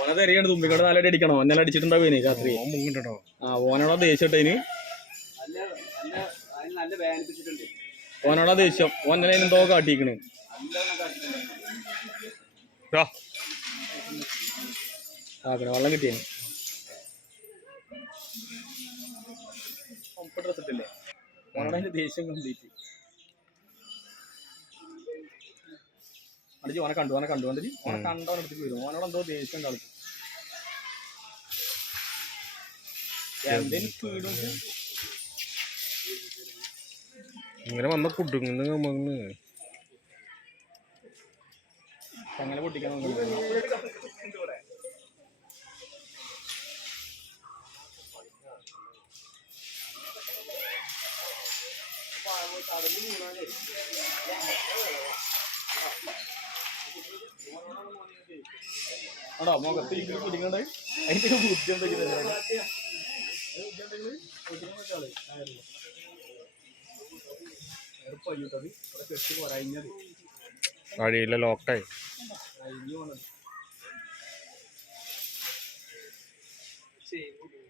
ഓനെ തെരയാണ് തുമ്പിക്കോട് നാലടി അടിക്കണം. ഓനെ അടിച്ചിട്ടുണ്ടാവും രാത്രി. ഓനോടാ ദേഷ്യട്ടതിന്. ഓനോടാ ദേഷ്യം. ഓനെ എന്തോ കാട്ടിക്കണ്. വെള്ളം കിട്ടിയ ഡ്രസ് ഇട്ടില്ലേ? ഓനോട് അതിന്റെ ദേഷ്യം കംപ്ലീറ്റ്. അടിച്ച് ഓനെ കണ്ടു വന്നിട്ട് ഓനെ കണ്ടോനടുത്തേക്ക് വരും. ഓനോട് എന്തോ ദേഷ്യം കളിക്കും. ഇങ്ങനെ വന്ന കുടുങ്ങുന്നു. അങ്ങനെ പൊട്ടിക്കാൻ ആണോ മുഖത്ത് കുടിക്കണ്ടേ? അതിന്റെ ബുദ്ധി എന്തൊക്കെയാണ് കെട്ടി പോരാഞ്ഞത് വഴിയില്ല, ലോക്കായി. ശരി.